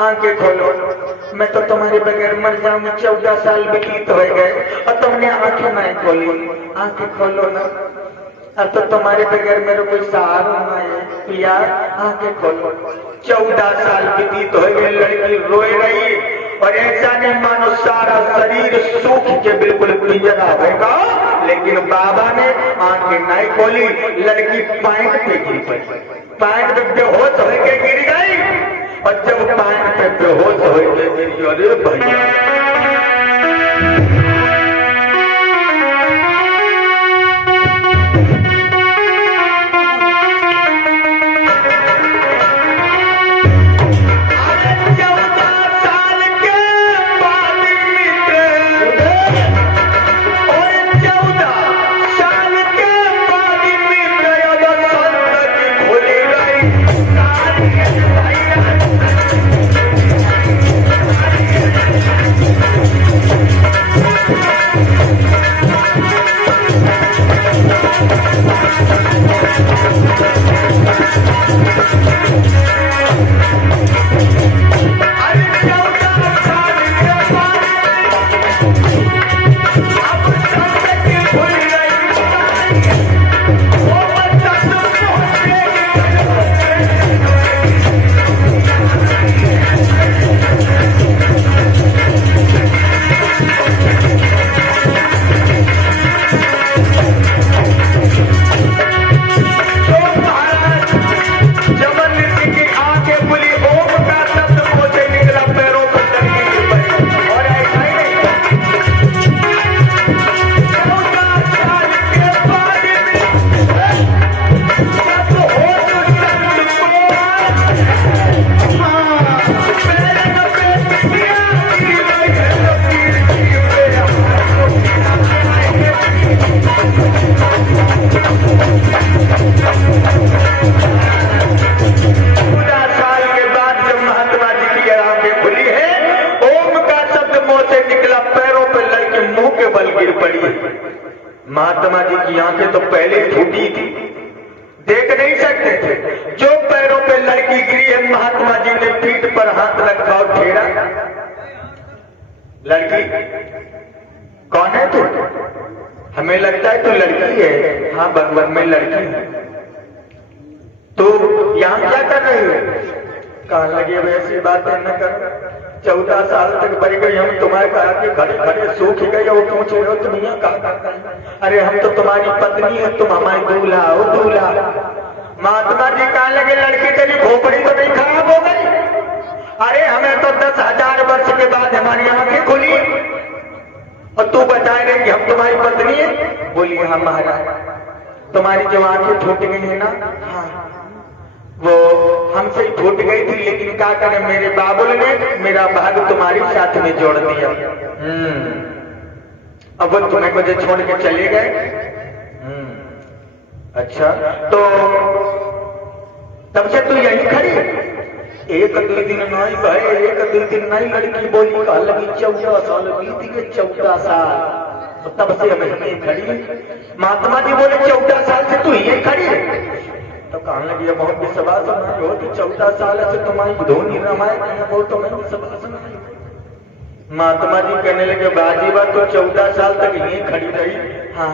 आंखें खोलो, मैं तो तुम्हारे बगैर मर जाऊं। 14 साल व्यतीत हो गए और तुमने आंखें नहीं खोली। आंखें खोलो ना, अब तो तुम्हारे बगैर मेरे कोई सहारा नहीं है यार। आंखें खोलो, 14 साल व्यतीत हो गए, लड़की रोए रही और ऐसा नहीं मानो सारा शरीर सूख के बिल्कुल पिंजरा होगा, लेकिन बाबा ने आंखें नहीं खोली। लड़की पैंट पे गिर पड़ी, पैंट पे बेहोश होके गिर गई और जब पैंट पे बेहोश होके गिरी, अरे भैया देख नहीं सकते थे। जो पैरों पे लड़की गिरी है, महात्मा जी ने पीठ पर हाथ रखा और फेरा। लड़की कौन है तू? हमें लगता है तू लड़की है। हाँ, भगवान में लड़की है। तो यहाँ क्या कर रही है? कहा लगे वैसी बातें न कर। 14 साल तक बढ़ गई, हम तुम्हारे कहा कि खड़े खड़े सूख गए, वो पूछ रहे हो तुम यहाँ कहा? अरे हम तो तुम्हारी पत्नी है, तुम हमारी दूल्हा हो, दूल्हा। महात्मा जी कहा लगे लड़की तेरी खोपड़ी तो नहीं खराब हो गई? अरे हमें तो 10,000 वर्ष के बाद हमारी आंखें खुली और तू बता रहे कि हम तुम्हारी पत्नी है। बोली हाँ महाराज, तुम्हारी जो आंखें फूट गई है ना, हाँ वो हमसे ही फूट गई थी, लेकिन क्या करें मेरे बाबुल ने मेरा भाग तुम्हारी साथ में जोड़ दिया। अब वो तुम्हें मुझे छोड़ के चले गए। अच्छा, तो तब से तू यहीं खड़ी? एक दो दिन नहीं भाई, एक दो दिन नहीं। लड़की बोली कहा लगी 14 साल बीत गए, 14 साल। तो तब से हम यहीं खड़ी। महात्मा जी बोले 14 साल से तू यहीं खड़ी है? तो कहने लगी बहुत विश्वास नहीं हो कि 14 साल से तुम्हारी धोनी रामायण है, वो तो मैं विश्वास नहीं। महात्मा जी कहने लगे बाजी बात तो 14 साल तक यहीं खड़ी रही। हाँ,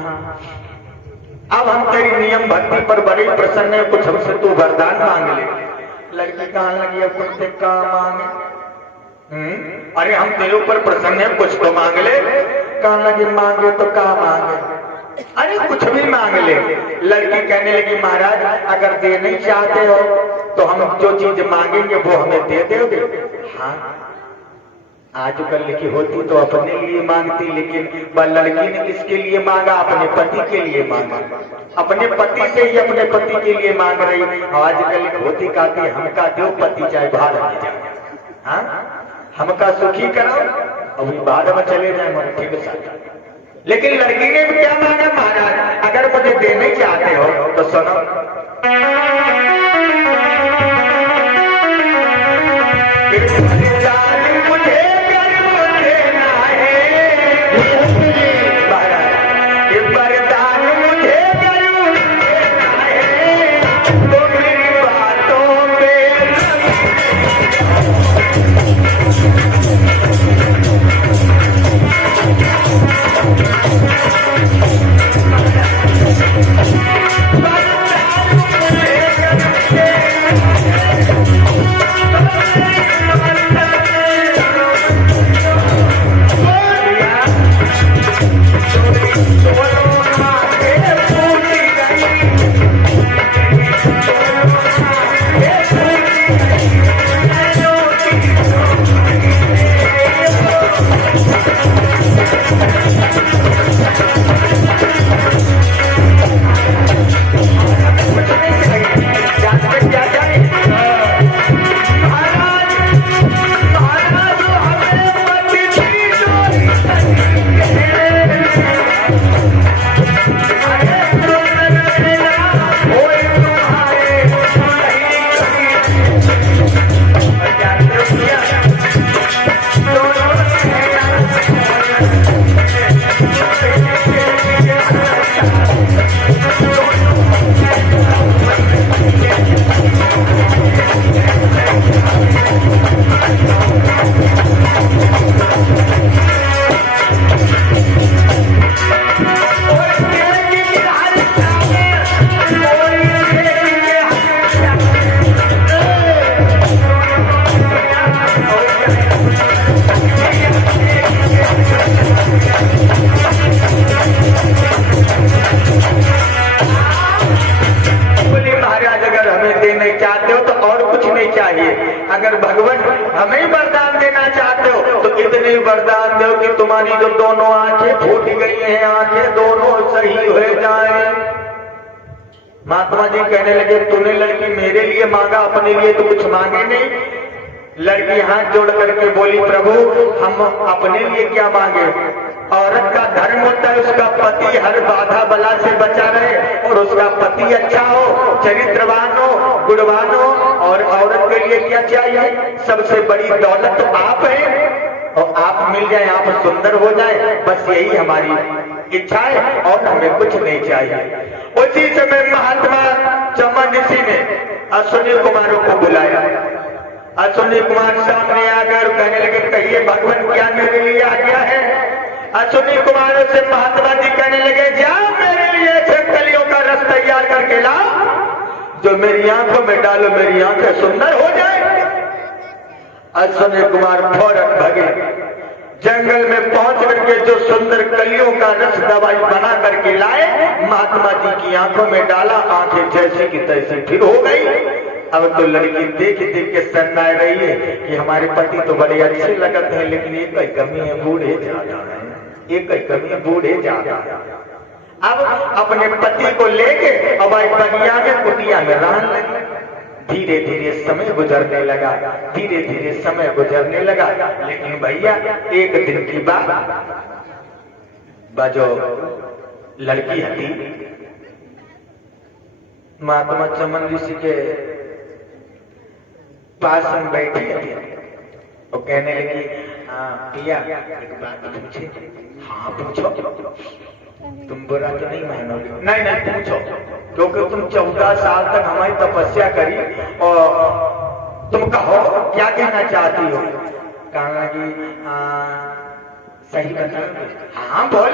अब हम तेरी नियम भक्ति पर बड़े प्रसन्न है, कुछ हमसे तू वरदान मांग ले। लड़की कहने लगी अब तुमसे क्या मांगे? अरे हम तेरे ऊपर प्रसन्न है, कुछ तो मांग ले। कहने लगी मांगे तो क्या मांगे? अरे कुछ भी मांग ले। लड़की कहने लगी महाराज अगर दे नहीं चाहते हो तो हम जो चीज मांगेंगे वो हमें दे दोगे? हाँ, आजकल की होती तो अपने लिए मांगती, लेकिन वह लड़की ने किसके लिए मांगा? अपने पति के लिए मांगा। अपने पति से ही अपने पति के लिए मांग रही। आजकल होती कहती हमका दो पति चाहे बाहर आ जाए, हाँ हमका सुखी कराओ, अभी बाहर में चले जाए मन ठीक से। लेकिन लड़की ने क्या मांगा? महाराज अगर मुझे देने चाहते हो तो सुनो। मुझे देना है महाराज, ये वरदान मुझे देना है, तो मेरी बातों पे अगर भगवान हमें वरदान देना चाहते हो तो इतने वरदान दो कि तुम्हारी जो दोनों आंखें फूट गई हैं, आंखें दोनों सही हो जाए। महात्मा जी कहने लगे तूने लड़की मेरे लिए मांगा, अपने लिए तो कुछ मांगे नहीं। लड़की हाथ जोड़ करके बोली प्रभु हम अपने लिए क्या मांगे? औरत का धर्म होता है उसका पति हर बाधा बला से बचा रहे और उसका पति अच्छा हो, चरित्रवान हो, गुणवान हो। और औरत के लिए क्या चाहिए? सबसे बड़ी दौलत तो आप है और आप मिल जाए, आप सुंदर हो जाए, बस यही हमारी इच्छा है और हमें कुछ नहीं चाहिए। उसी समय महात्मा अश्विनी कुमारों को बुलाया। अश्विनी कुमार सामने आकर कहने लगे, कहिए भगवान क्या मेरे लिए आ गया है। अश्विनी कुमार से महात्मा जी कहने लगे, जाओ मेरे लिए कलियों का रस तैयार करके लाओ, जो मेरी आंखों में डालो, मेरी आंखें सुंदर हो जाए। अश्विनी कुमार फौरन भागे, जंगल में पहुंच करके जो सुंदर कलियों का रस दवाई बना करके लाए, महात्मा जी की आंखों में डाला, आंखें जैसे की तैसे फिर हो गई। अब तो लड़की देख देख के सन्ना रही है कि हमारे पति तो बड़े अच्छे लगते हैं, लेकिन एक कई कमी है, बूढ़े ज्यादा है, एक कई कमी है, बूढ़े ज्यादा है। अब अपने पति को लेके अब आई बगिया में कुटिया में रहने लगी। धीरे धीरे समय गुजरने लगा, धीरे धीरे समय गुजरने लगा। लेकिन भैया एक दिन की बात, बाजो लड़की हती महात्मा चमन ऋषि के पास में बैठी थी और कहने लगी, पिया एक बात पूछे। हाँ पूछो, तुम बुरा तो नहीं मानोगे? नहीं नहीं पूछो, क्योंकि तुम 14 साल तक हमारी तपस्या करी और तुम कहो क्या कहना चाहती हो। कहने लगी, सही बताओ। हाँ बोल।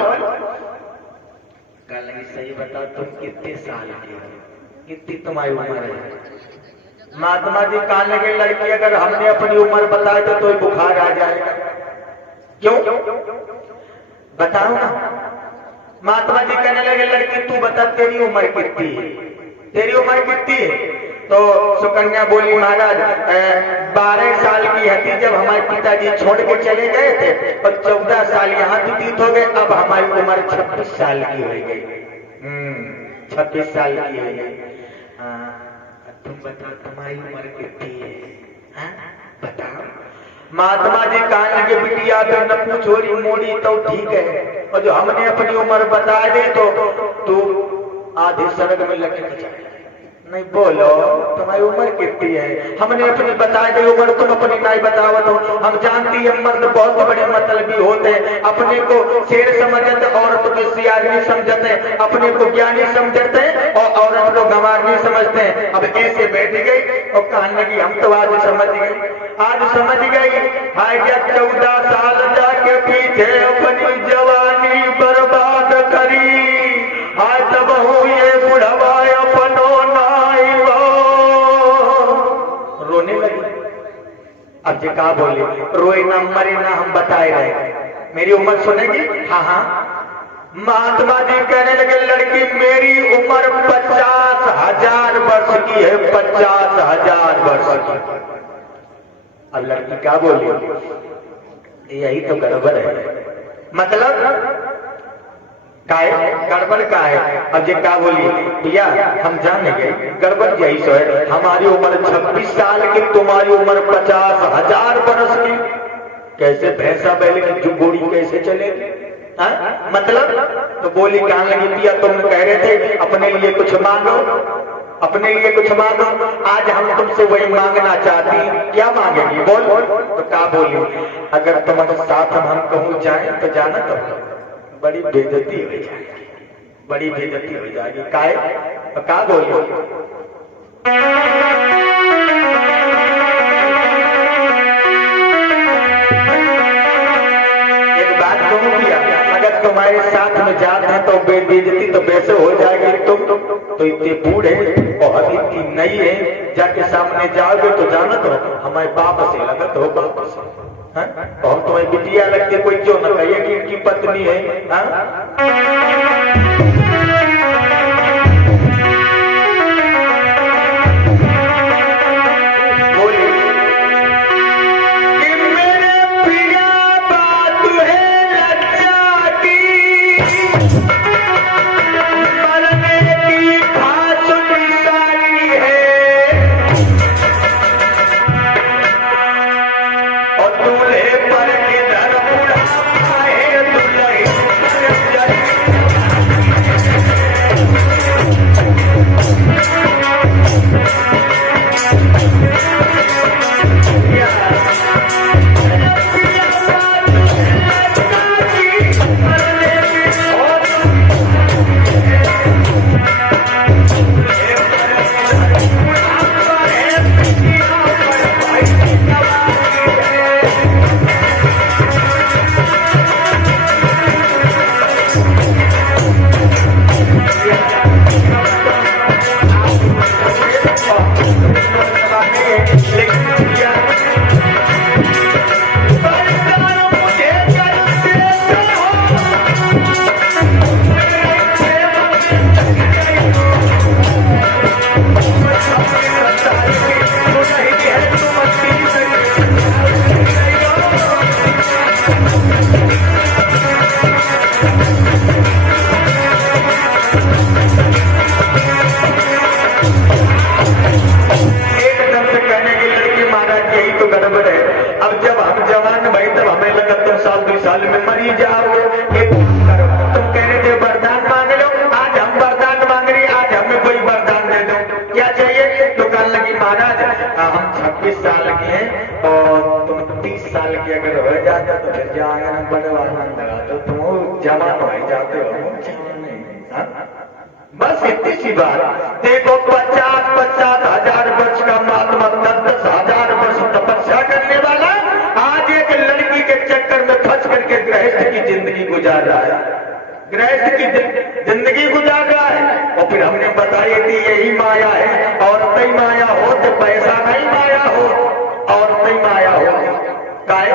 कहने लगी, सही बताओ तुम कितने साल की हो, कितनी तुम्हारी उम्र है। महात्मा जी कहने लगे, लड़की अगर हमने अपनी उम्र बताई तो बुखार आ जाएगा। क्यों बताओ ना। महात्मा जी कहने लगे, लड़की तू बता तेरी उम्र कितनी है, तेरी उम्र कितनी है। तो सुकन्या बोली, महाराज 12 साल की हती जब हमारे पिताजी छोड़ के चले गए थे और 14 साल यहाँ व्यतीत हो गए, अब हमारी उम्र 26 साल की हो गई। 26 साल की हो गई। तुम बताओ तुम्हारी उम्र कितनी है, बताओ। महात्मा जी कहने लगे, बिटिया अगर न पूछोरी मोड़ी तो ठीक है, और जो हमने अपनी उम्र बता दे तो तू आधे सड़क में लटक जाए। नहीं बोलो तुम्हारी उम्र कितनी है, हमने अपनी बता दी उम्र, तुम अपनी नहीं बताओ। तो हम जानती है मर्द बहुत बड़े मतलबी होते हैं, अपने को शेर समझते, औरत को सियारनी समझते, अपने को ज्ञानी समझते और औरत को गंवारनी समझते हैं। अब ऐसे बैठ गई और कहने लगी, हम तो आज समझ गई, आज समझ गई। हाय 14 साल जाके पीछे अपनी जवानी बर्बाद करी, हाय तब हूँ ये बुढ़वा अपनो रोने लगी। अब जी कहा बोले, रोए ना मरे ना, हम बताए रहे, मेरी उम्र सुनेगी। हाँ हाँ। महात्मा जी कहने लगे, लड़की मेरी उम्र 50,000 वर्ष की है, 50,000 वर्ष की। अब लड़की क्या बोली, यही तो गड़बड़ है, मतलब गड़बड़ का है। अब ये क्या बोली, भैया हम जाने गए गड़बड़ यही सो है, हमारी उम्र 26 साल की, तुम्हारी उम्र 50,000 वर्ष की। कैसे भैंसा बैल की जुगोड़ी कैसे चलेगी, मतलब। तो बोली कहने लगी, भैया तुम कह रहे थे अपने लिए कुछ मांगो, अपने लिए कुछ मांगो, आज हम तुमसे वही मांगना चाहती। क्या मांगेगी बोल। तो क्या बोली, अगर तुम्हारे साथ हम कहूँ जाए तो जाना, तो बड़ी बेइज्जती हो जाएगी, बड़ी बेइज्जती हो जाएगी। काहे तो क्या बोलो। एक बात कहूँ भैया, अगर तुम्हारे साथ में जाते हैं तो बेइज्जती तो वैसे हो जाएगी, तुम तो इतने बूढ़े और इतनी नई है, जाके सामने जाओगे तो जाना तो हमारे बाप से लगत हो, बाप से। और तुम्हें बिटिया लगती, कोई क्यों न कहिए कि इनकी पत्नी है। बोली कि मेरे प्रिया बात है लज्जा की, मरने की खास निशानी है, दूल्हे पर किधर बुढ़ापा है, दुल्हन बस इतनी सी बात। देखो 50,000 वर्ष का महात्मा 10,000 वर्ष तपस्या करने वाला आज एक लड़की के चक्कर में फंस करके गृहस्थ की जिंदगी गुजार रहा है, गृहस्थ की जिंदगी गुजार रहा है। और फिर हमने बताई थी यही माया है। और तई माया हो तो पैसा नहीं माया हो, और तई माया हो काय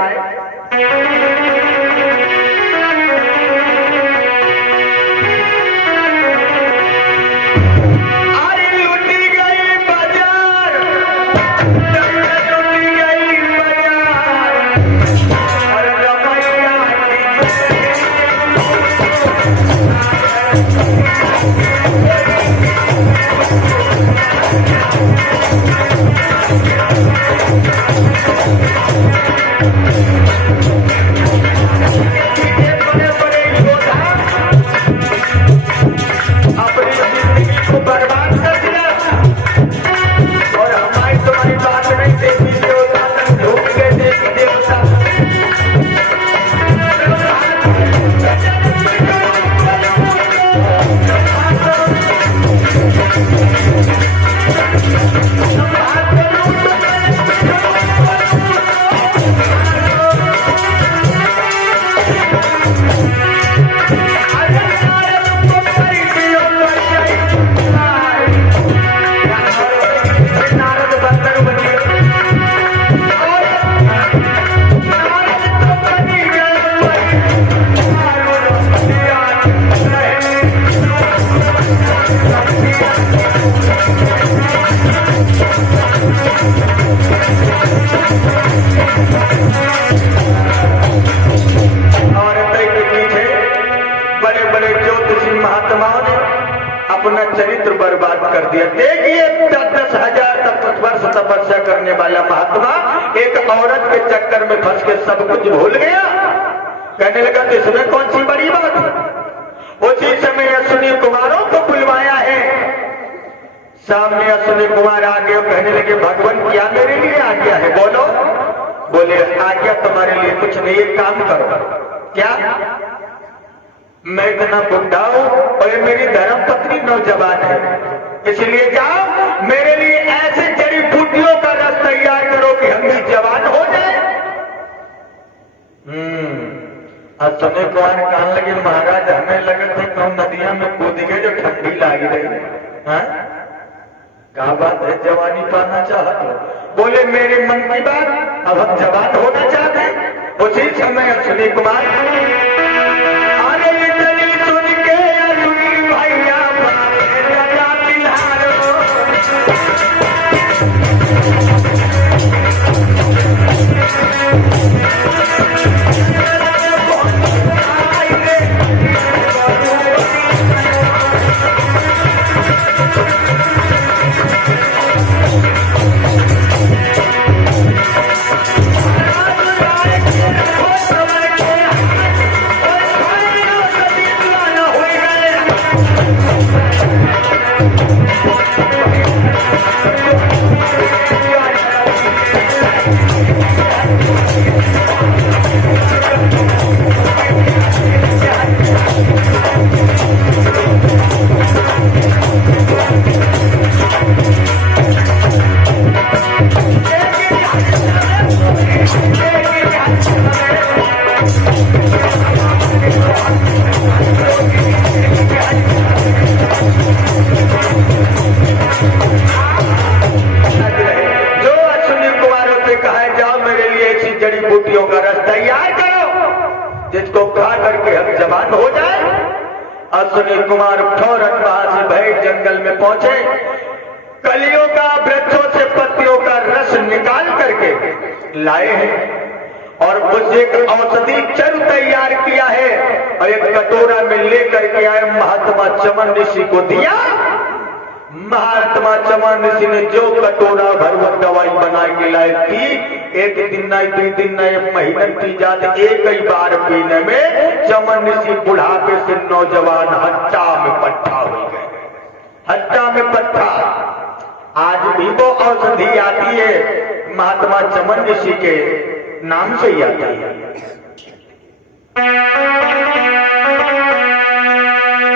अपना चरित्र बर्बाद कर दिया। देखिए 10,000 वर्ष तपस्या करने वाला महात्मा एक औरत के चक्कर में फंस के सब कुछ भूल गया। कहने लगा तो इसमें कौन सी बड़ी बात है। उसी समय अश्विनी कुमारों को बुलवाया है। सामने अश्विनी कुमार आ गए, कहने लगे भगवान क्या मेरे लिए आज्ञा है, बोलो। बोले आज्ञा तुम्हारे लिए कुछ नहीं, एक काम करो। क्या? मैं इतना बुढ़ा हूं और ये मेरी धर्म पत्नी नौजवान है, इसलिए जाओ मेरे लिए ऐसे जड़ी बूटियों का रस तैयार करो कि हम भी जवान हो जाए। अब समय कुमार कहने लगे महाराज हमें लगे थे तो नदियां में कूद गए जो ठंडी लागी रही। क्या बात है, जवानी पाना चाहते हो? बोले मेरे मन की बात, अब हम जवान होना चाहते हैं। उसी समय अश्विनी कुमार जिसको खा करके हम जवान हो जाए। अश्विनी कुमार फौरन वहां से भय जंगल में पहुंचे। कलियों का करके लाए हैं और मुझे एक औषधि चरु तैयार किया है और एक कटोरा में लेकर के आए, महात्मा चमन ऋषि को दिया। महात्मा चमन ऋषि ने जो कटोरा भर वो दवाई बना के लाए थी, एक दिन नहीं, 2 दिन नहीं, 1 महीना पी जाते। एक ही बार पीने में चमन ऋषि बुढ़ापे से नौजवान हट्टा में पट्टा हो गए, हट्टा में पट्टा। आज भी वो औषधि आती है, महात्मा चमन ऋषि के नाम से ही आती है।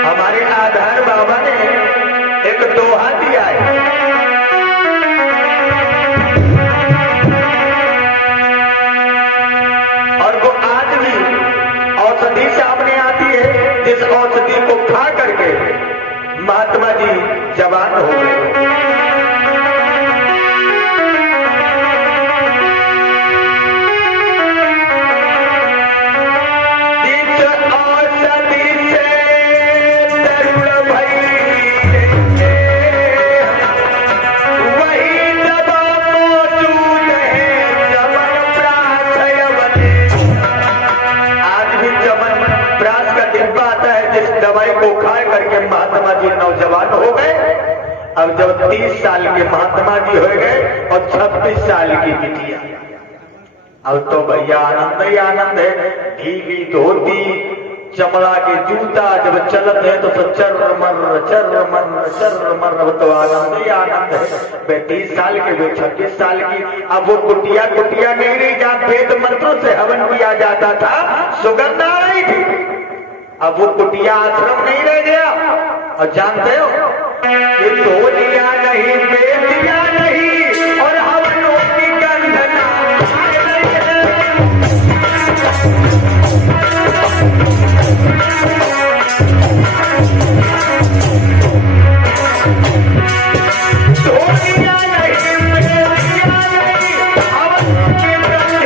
हमारे आधार बाबा ने एक दोहा दिया है, और वो आज भी औषधि सामने आती है, जिस औषधि को खा करके महात्मा जी जवान हो गए। महात्मा जी नौजवान हो गए। अब जब 30 साल के महात्मा जी हो गए और 26 साल की बिटिया, अब तो भैया आनंद ही आनंद है। ढीली धोती, चमड़ा के जूता जब चलते हैं तो चर मर तो आनंद ही आनंद है। 30 साल के, वे 26 साल की। अब वो कुटिया नहीं रही जहाँ वेद मंत्रों से हवन किया जाता था, सुगंध आ रही थी। अब वो कुटिया आश्रम नहीं रह गया। और जानते हो कि धो लिया नहीं, बेच दिया नहीं और हवनों की गंध ना धो लिया नहीं, बेच दिया नहीं, हवनों की गंध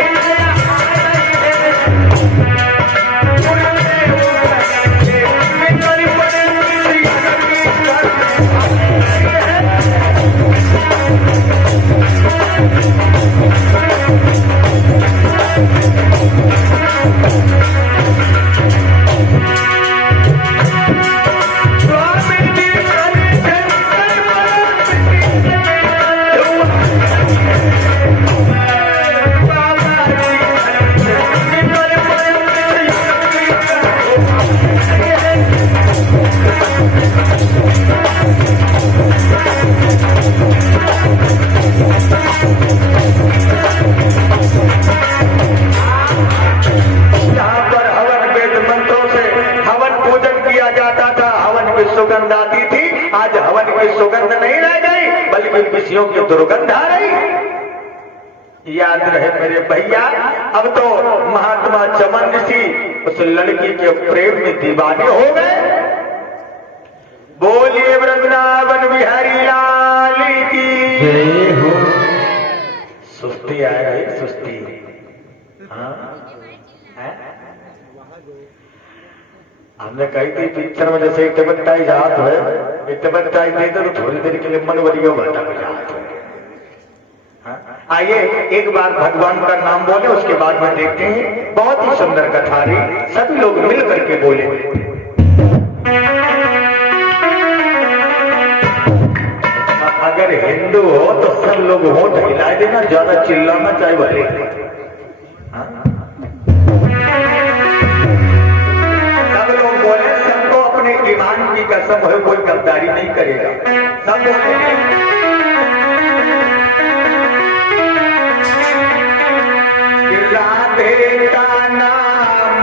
सुगंध आती थी, आज हवन की सुगंध नहीं रह गई बल्कि विषयों की दुर्गंध आ रही। याद रहे मेरे भैया, अब तो महात्मा चमन ऋषि उस लड़की के प्रेम में दीवाने हो गए। बोलिए वृंदावन बिहारी लाल की जय हो। सुस्ती आ रही, सुस्ती। हाँ हमने कही थी पिक्चर में जैसे इतबट्टाई जात है, इतबट्टाई नहीं तो थोड़ी देर के लिए मन वरियो भट्टा में जात है। आइए एक बार भगवान का नाम बोले, उसके बाद में देखते हैं। बहुत ही सुंदर कथा रही, सभी लोग मिल करके बोले। अगर हिंदू हो तो सब लोग होठ हिलाए देना, ज्यादा चिल्लाना चाहे भले। ईमान की कसम है, कोई गद्दारी नहीं करेगा। सब बोलेंगे राधे का नाम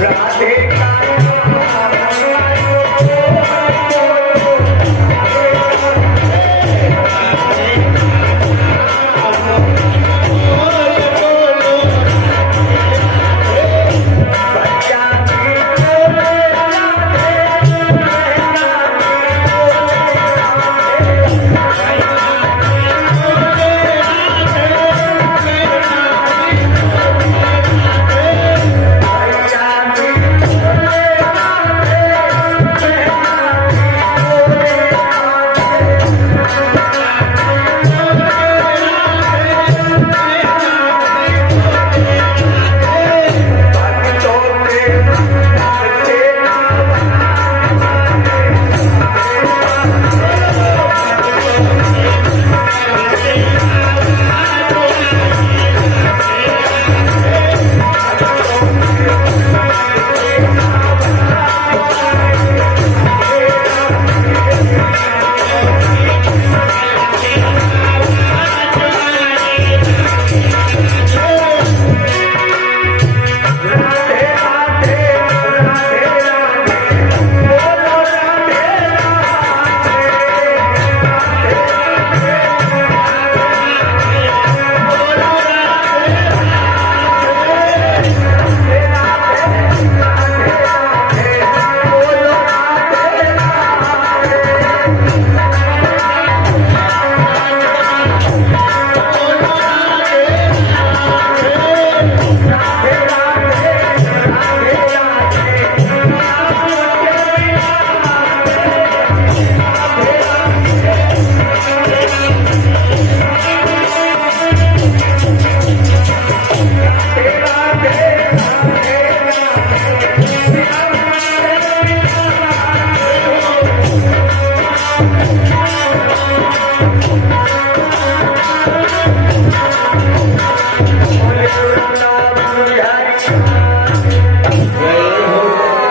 राधे का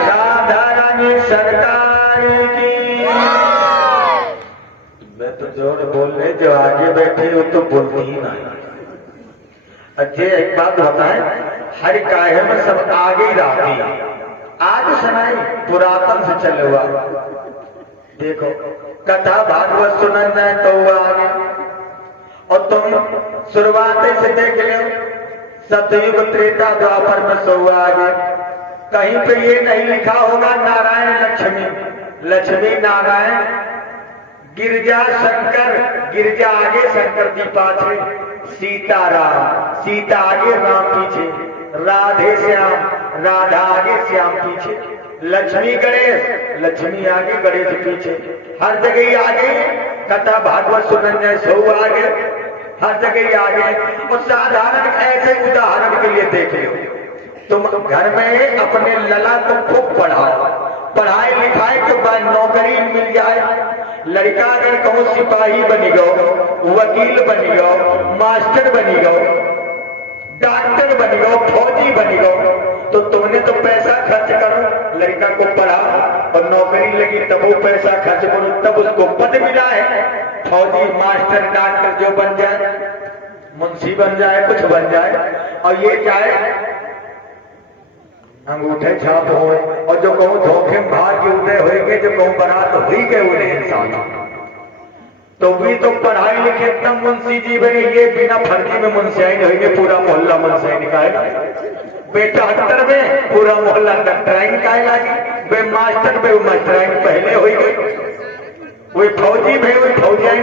राधा रानी सरकार की। मैं तो जोर बोलने जो आगे बैठे हो तो बोलती ही नहीं। अच्छे एक बात बताए, हर काहे में सब आगे ही रहती। आज सुनाई पुरातन से चले हुआ। देखो कथा भागवत सुनन जाए तो वो आगे, और तुम शुरुआत से देख लो सतयुग त्रेता द्वापर में सो आगे। कहीं पे ये नहीं लिखा होगा नारायण लक्ष्मी, लक्ष्मी नारायण, गिरजा शंकर, गिरजा आगे शंकर जी पाछे, सीता राम, सीता आगे राम पीछे, राधे श्याम, राधा आगे श्याम पीछे, लक्ष्मी गणेश, लक्ष्मी आगे गणेश पीछे। हर जगह ही आगे कथा भागवत सुनन जाए सो आगे, हर जगह ही आगे। और साधारण ऐसे उदाहरण के लिए देख लो, तुम घर में अपने लला को खूब पढ़ाओ, पढ़ाई लिखाई के बाद नौकरी मिल जाए। लड़का अगर कहो सिपाही बनी गो, वकील बनी गो, मास्टर बनी गो, डॉक्टर बनी गो, फौजी बनी गो, तो तुमने तो पैसा खर्च करो, लड़का को पढ़ाओ और नौकरी लगी तब वो पैसा खर्च करो, तब उसको पद मिला है। फौजी, मास्टर, डॉक्टर जो बन जाए, मुंशी बन जाए, कुछ बन जाए, और ये चाहे अंगूठे छाप हो, और जो कहूँ धोखे भाग के उदय होंगे, जो कहूँ बारात हुई गए उन्हें इंसान, तो भी तो पढ़ाई लिखे एकदम मुंशी जी बने। ये बिना फर्जी में मुंशियाई होंगे, पूरा मोहल्ला मुंशियाई निकाले। बेटा डॉक्टर में पूरा मोहल्ला डॉक्टराई निकाले लागे, वे मास्टर में मास्टराई पहले हो गए, वही फौजी में वही फौजियाई